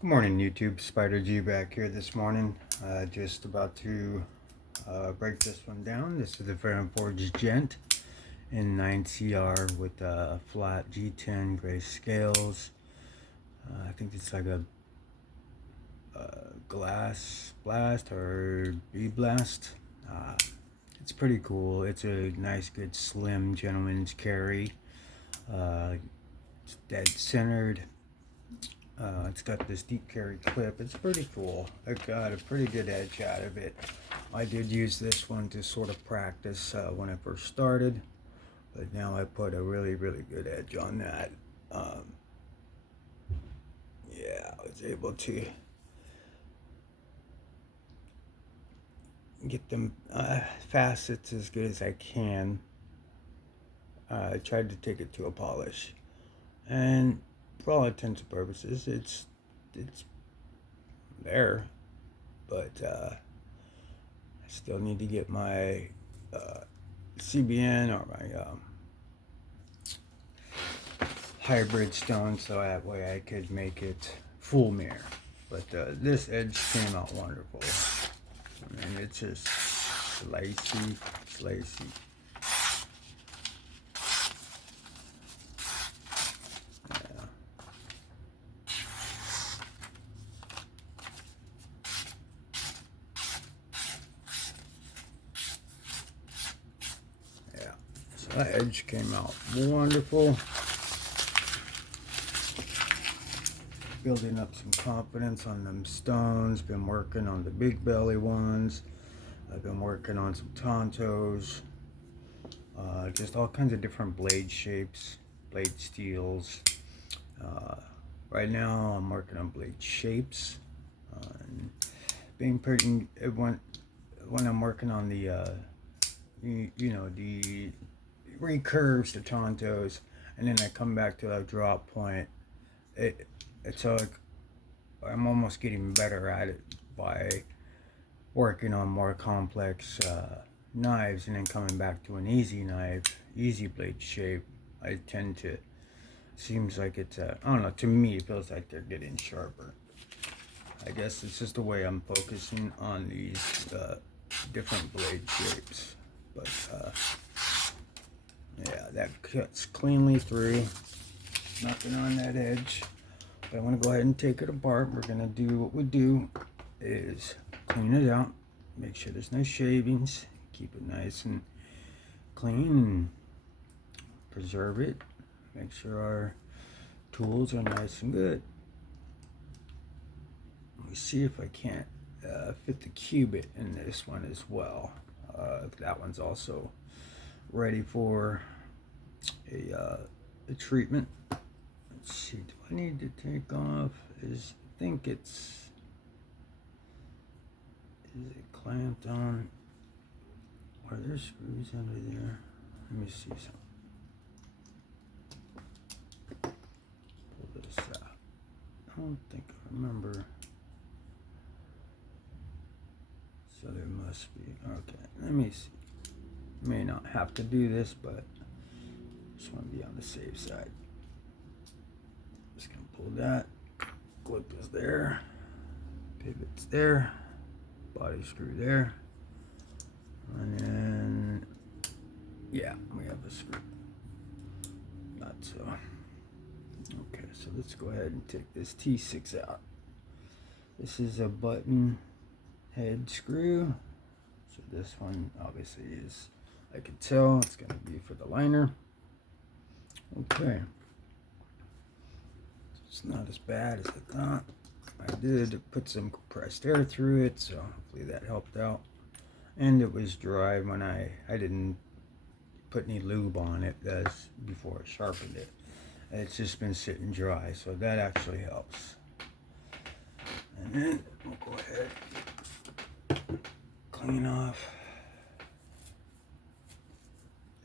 Good morning, YouTube. Spider G back here this morning. Just about to break this one down. This is the Ferrum Forge Gent in 9CR with flat G10 gray scales. I think it's like a glass blast or B blast. It's pretty cool. It's a nice, good, slim gentleman's carry. It's dead centered. It's got this deep carry clip. It's pretty cool. I got a pretty good edge out of it. I did use this one to sort of practice when I first started, but now I put a really good edge on that. Yeah, I was able to get them facets as good as I can. I tried to take it to a polish, and for all intents and purposes, it's there, but I still need to get my CBN or my hybrid stone so that way I could make it full mirror. But this edge came out wonderful. I mean, it's just slicey. Yeah, so that edge came out wonderful. Building up some confidence on them stones. Been working on the big belly ones. I've been working on some tontos. Just all kinds of different blade shapes, blade steels. Right now I'm working on blade shapes. And being pretty, when I'm working on the, the recurves, the tontos, and then I come back to that drop point, it's like I'm almost getting better at it by working on more complex knives and then coming back to an easy knife, easy blade shape. I tend to, seems like it's, I don't know, to me it feels like they're getting sharper. I guess it's just the way I'm focusing on these different blade shapes. But yeah, that cuts cleanly through. Nothing on that edge. But I want to go ahead and take it apart. We're going to do what we do is clean it out. Make sure there's no shavings. Keep it nice and clean and preserve it. Make sure our tools are nice and good. Let me see if I can't fit the cubit in this one as well. That one's also ready for a treatment. Let's see, do I need to take off? I think is it clamped on? Are there screws under there? Let me see something. Pull this out. I don't think I remember. So there must be. Okay, let me see. May not have to do this, but just want to be on the safe side. Just gonna pull that. Clip is there. Pivot's there. Body screw there. And then, yeah, we have a screw. Not so. Okay, so let's go ahead and take this T6 out. This is a button head screw. So this one obviously is, I can tell it's going to be for the liner. Okay. It's not as bad as I thought. I did put some compressed air through it, so hopefully that helped out. And it was dry when I didn't put any lube on it as before I sharpened it. It's just been sitting dry, so that actually helps. And then we'll go ahead, clean off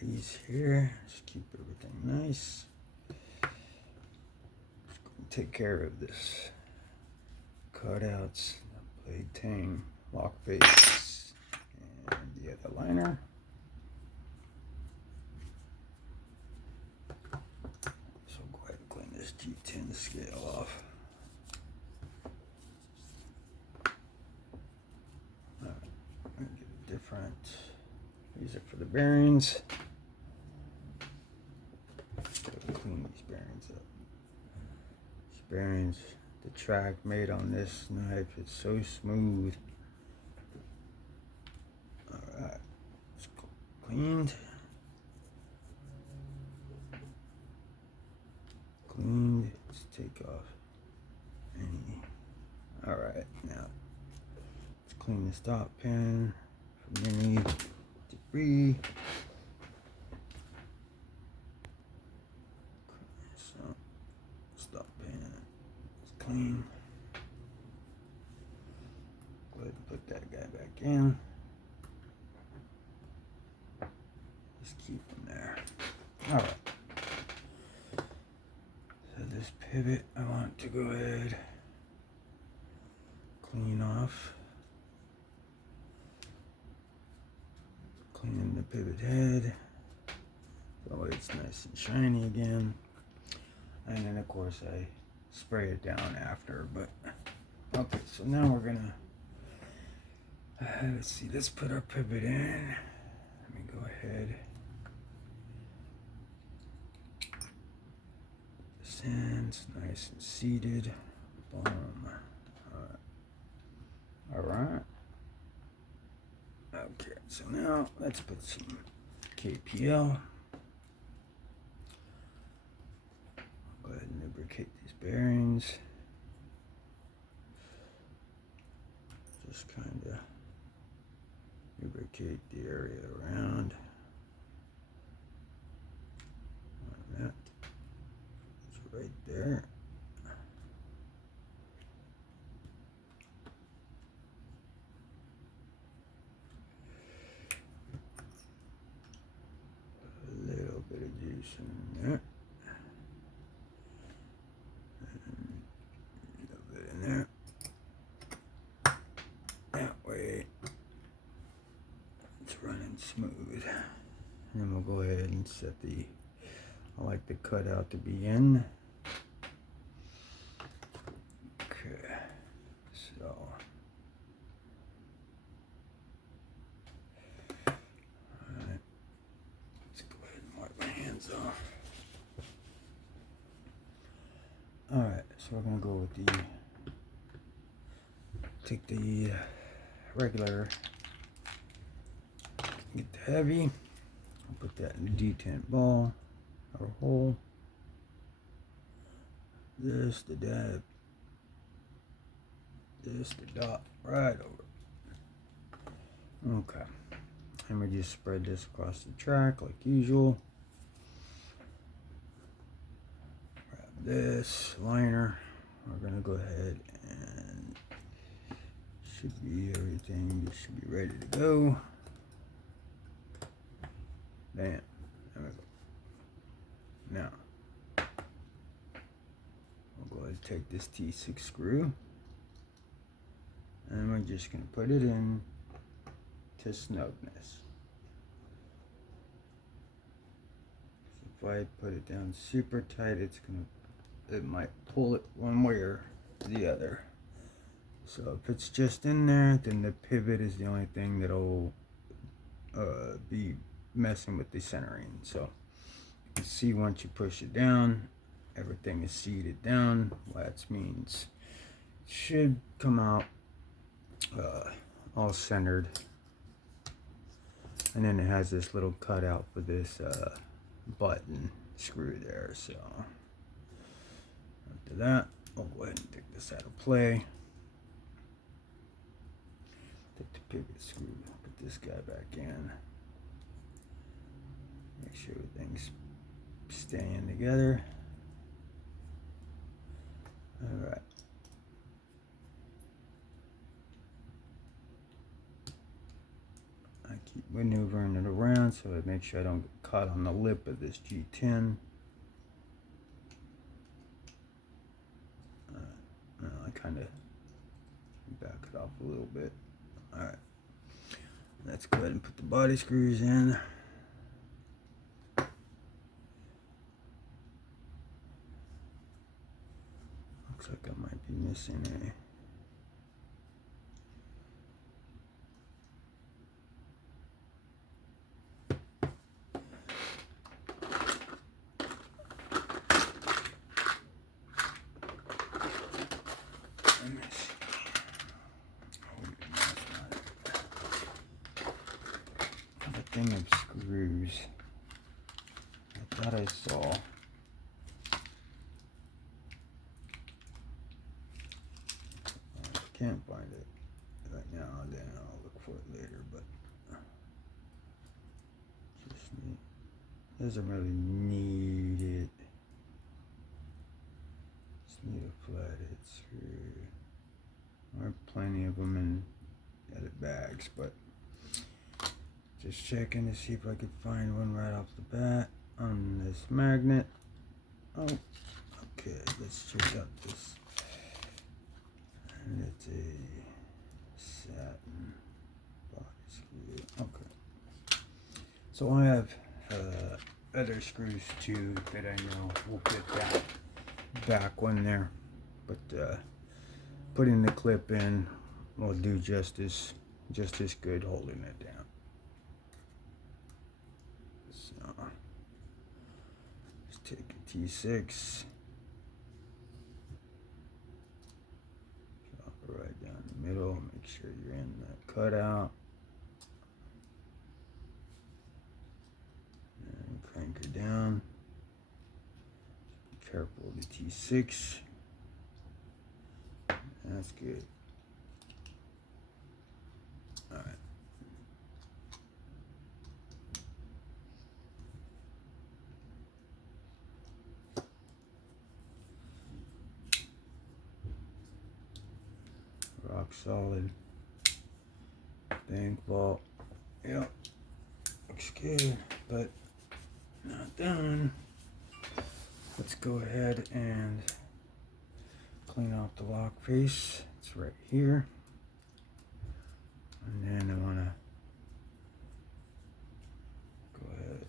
these here. Just keep everything nice. Just go and take care of this cutouts, blade tang, lock face, and the other liner. So go ahead and clean this G10 scale off. the bearings. Clean these bearings up. These bearings, the track made on this knife is so smooth. Alright, it's cleaned. Cleaned. Let's take off any. Alright, now let's clean the stop pin from any debris. So, stop pin is clean. Go ahead and put that guy back in. Just keep him there. Alright. So this pivot, I want to go ahead, clean off. Clean the pivot head. So it's nice and shiny again. And then of course I spray it down after, but okay, so now we're gonna let's see, let's put our pivot in. Let me go ahead. This in, it's nice and seated. Boom. Alright. Okay, so now let's put some KPL. Go ahead and lubricate these bearings. Just kind of lubricate the area around. Like that. It's right there. A little bit of juice in there. There. That way it's running smooth. And then we'll go ahead and set the, I like the cutout to be in. Okay, so alright, let's go ahead and wipe my hands off. Alright, so we're gonna go with the, take the regular, get the heavy, I'll put that in the detent ball or hole. This the dab, this the dot right over. Okay, and we just spread this across the track like usual. Grab this liner, we're gonna go ahead and should be everything should be ready to go. Bam. There we go. Now we'll go ahead and take this T6 screw and we're just gonna put it in to snugness. So if I put it down super tight, it might pull it one way or the other. So if it's just in there, then the pivot is the only thing that'll be messing with the centering. So you can see once you push it down, everything is seated down. Well, that means it should come out all centered. And then it has this little cutout for this button screw there. So after that, I'll go ahead and take this out of play. Take the pivot screw, put this guy back in. Make sure everything's staying together. Alright. I keep maneuvering it around so I make sure I don't get caught on the lip of this G10. I kind of back it off a little bit. Alright, let's go ahead and put the body screws in. Looks like I might be missing a thing of screws. I thought I saw. I can't find it right now, then I'll look for it later, but just doesn't really need it. Just need a flathead screw. There are plenty of them in the other bags, but just checking to see if I could find one right off the bat on this magnet. Oh, okay, let's check out this. And it's a satin body screw. Okay. So I have other screws too that I know will fit that back one there. But putting the clip in will do just as good holding it down. So just take a T6, drop it right down the middle, make sure you're in the cutout, and crank her down. Be careful with the T6. That's good. Alright. Rock solid. Bank vault. Yep. Looks good, but not done. Let's go ahead and clean off the lock face. It's right here. And then I want to go ahead,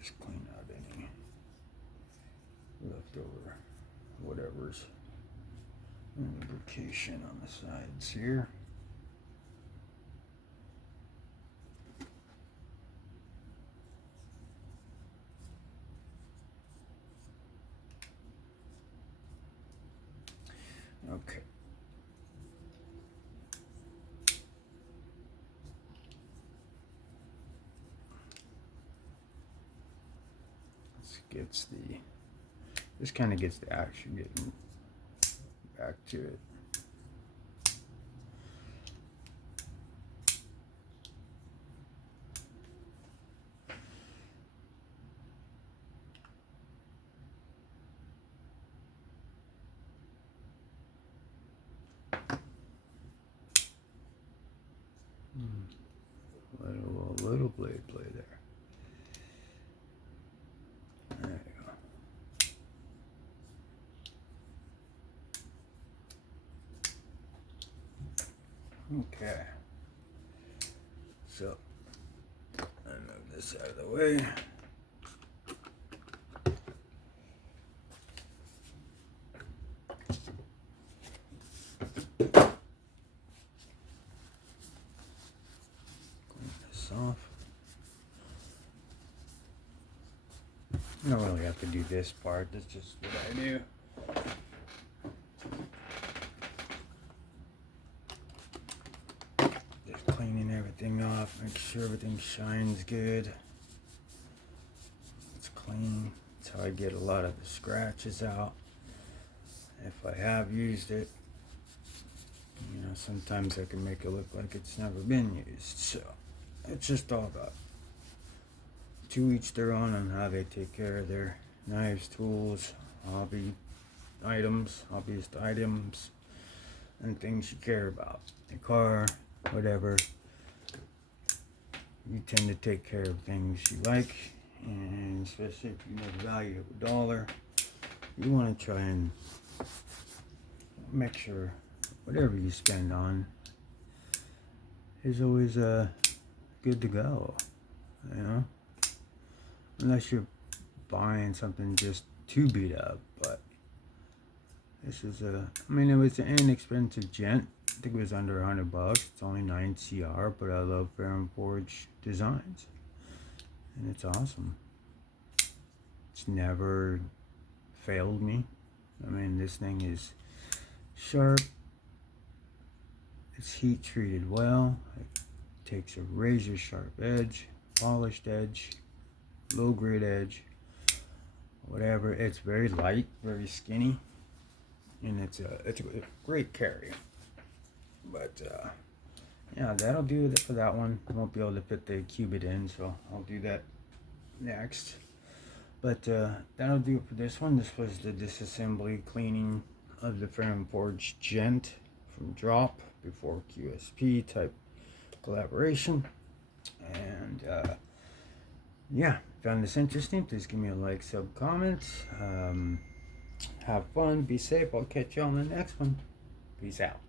just clean out any leftover whatever's lubrication on the sides here. Okay. This kind of gets the action getting back to it. Little blade play there. There you go. Okay. So, I move this out of the way. Off. I don't really have to do this part, that's just what I do. Just cleaning everything off, make sure everything shines good. It's clean. That's how I get a lot of the scratches out. If I have used it, you know, sometimes I can make it look like it's never been used. So it's just all about to each their own on how they take care of their knives, tools, hobbyist items, and things you care about. Your car, whatever. You tend to take care of things you like, and especially if you know the value of $1, you want to try and make sure whatever you spend on is always good to go, you know, unless you're buying something just to beat up. But this is I mean, it was an inexpensive gent. I think it was under $100. It's only 9 CR, but I love Ferrum Forge designs, and it's awesome. It's never failed me. I mean, this thing is sharp. It's heat treated well. I takes a razor sharp edge, polished edge, low grade edge, whatever. It's very light, very skinny, and it's a great carry. But yeah, that'll do it for that one. I won't be able to fit the cubit in, so I'll do that next. But that'll do it for this one. This was the disassembly cleaning of the Ferrum Forge Gent from Drop before QSP type collaboration. And yeah, found this interesting, please give me a like, sub, comment. Have fun, be safe. I'll catch you on the next one. Peace out.